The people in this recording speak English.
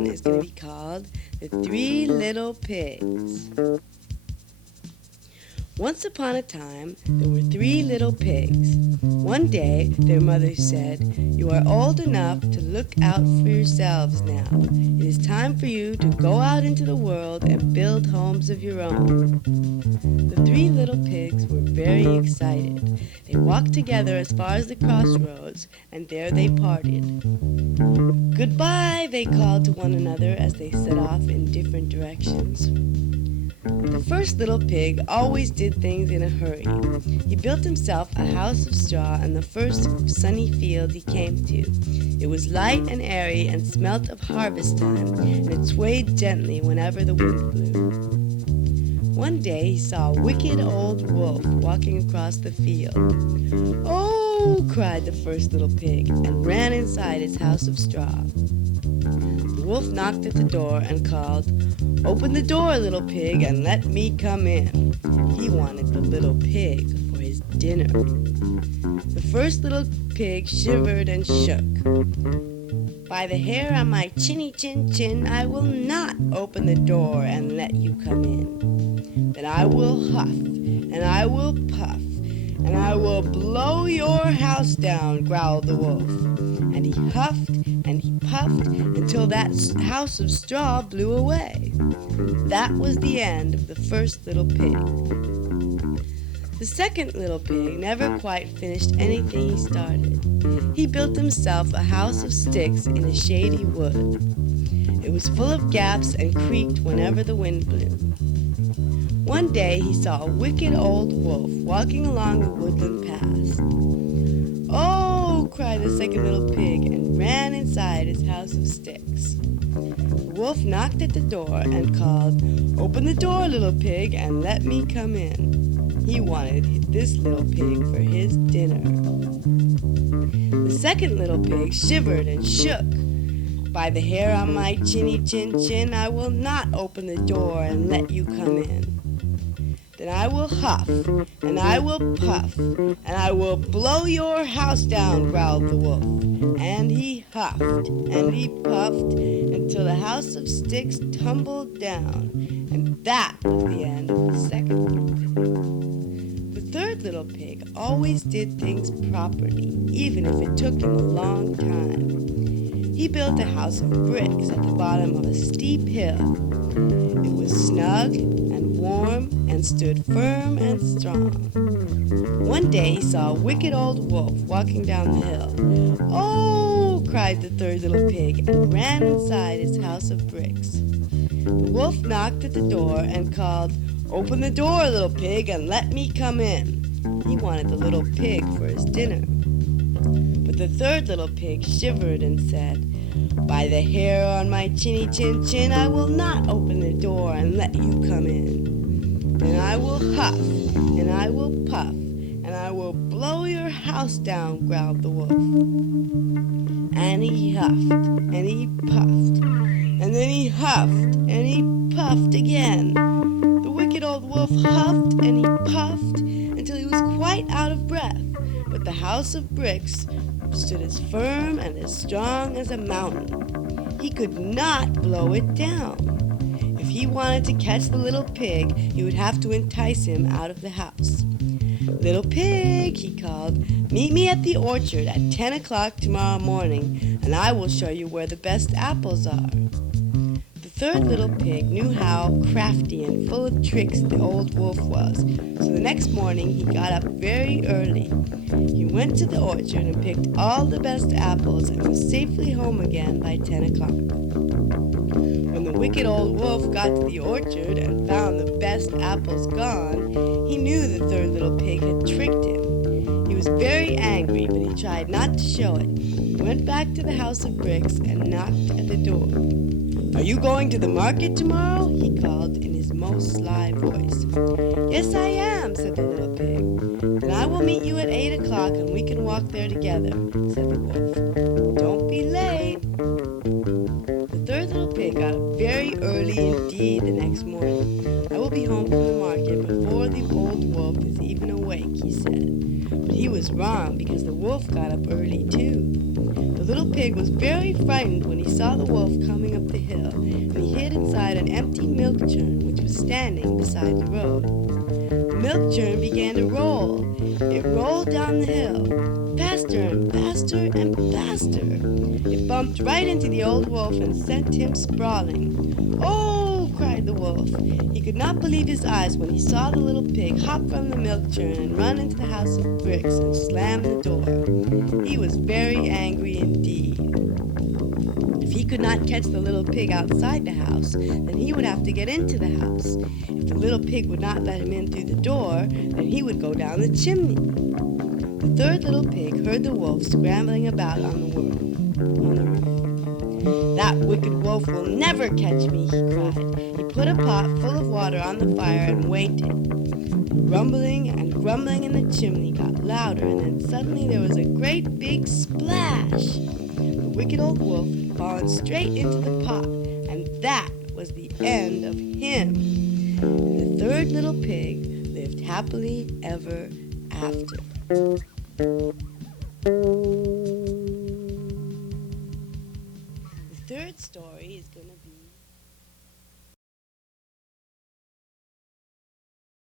one is going to be called The Three Little Pigs. Once upon a time, there were 3 little pigs. One day, their mother said, "You are old enough to look out for yourselves now. It is time for you to go out into the world and build homes of your own." The 3 little pigs were very excited. They walked together as far as the crossroads, and there they parted. "Goodbye," they called to one another as they set off in different directions. The first little pig always did things in a hurry. He built himself a house of straw in the first sunny field he came to. It was light and airy and smelt of harvest time, and it swayed gently whenever the wind blew. One day he saw a wicked old wolf walking across the field. "Oh!" cried the first little pig, and ran inside his house of straw. The wolf knocked at the door and called, "Open the door, little pig, and let me come in." He wanted the little pig for his dinner. The first little pig shivered and shook. "By the hair on my chinny chin chin, I will not open the door and let you come in. Then I will huff, and I will puff, and I will blow your house down," growled the wolf. And he huffed and he puffed until that house of straw blew away. That was the end of the first little pig. The second little pig never quite finished anything he started. He built himself a house of sticks in a shady wood. It was full of gaps and creaked whenever the wind blew. One day he saw a wicked old wolf walking along the woodland path. "Oh!" cried the second little pig, and ran inside his house of sticks. The wolf knocked at the door and called, "Open the door, little pig, and let me come in." He wanted this little pig for his dinner. The second little pig shivered and shook. "By the hair on my chinny chin chin, I will not open the door and let you come in. Then I will huff, and I will puff, and I will blow your house down," growled the wolf. And he huffed and he puffed until the house of sticks tumbled down. And that was the end of the second little pig. The third little pig always did things properly, even if it took him a long time. He built a house of bricks at the bottom of a steep hill. It was snug and warm and stood firm and strong. One day he saw a wicked old wolf walking down the hill. "Oh!" cried the third little pig, and ran inside his house of bricks. The wolf knocked at the door and called, "Open the door, little pig, and let me come in." He wanted the little pig for his dinner. But the third little pig shivered and said, "By the hair on my chinny chin chin, I will not open the door and let you come in. Then I will huff, and I will puff, and I will blow your house down," growled the wolf. And he huffed, and he puffed, and then he huffed, and he puffed again. The wicked old wolf huffed and he puffed until he was quite out of breath, but the house of bricks stood as firm and as strong as a mountain. He could not blow it down. If he wanted to catch the little pig, he would have to entice him out of the house. "Little pig," he called, "meet me at the orchard at 10 o'clock tomorrow morning, and I will show you where the best apples are." The third little pig knew how crafty and full of tricks the old wolf was, so the next morning he got up very early. He went to the orchard and picked all the best apples and was safely home again by 10 o'clock. When the wicked old wolf got to the orchard and found the best apples gone, he knew the third little pig had tricked him. He was very angry, but he tried not to show it. He went back to the house of bricks and knocked at the door. "Are you going to the market tomorrow?" he called in his most sly voice. "Yes, I am," said the little pig. "Then I will meet you at 8 o'clock and we can walk there together," said the wolf. "Don't be late." The third little pig got up very early indeed the next morning. "I will be home from the market before the old wolf is even awake," he said. But he was wrong, because the wolf got up early too. The little pig was very frightened when he saw the wolf coming up the hill, and he hid inside an empty milk churn which was standing beside the road. The milk churn began to roll. It rolled down the hill, faster and faster and faster. It bumped right into the old wolf and sent him sprawling. "Oh!" cried the wolf. He could not believe his eyes when he saw the little pig hop from the milk churn and run into the house of bricks and slam the door. He was very angry indeed. If he could not catch the little pig outside the house, then he would have to get into the house. If the little pig would not let him in through the door, then he would go down the chimney. The third little pig heard the wolf scrambling about on the roof. "That wicked wolf will never catch me," he cried. He put a pot full of water on the fire and waited. Rumbling and grumbling in the chimney got louder, and then suddenly there was a great big splash. The wicked old wolf had fallen straight into the pot, and that was the end of him. And the third little pig lived happily ever after. The third story is going to be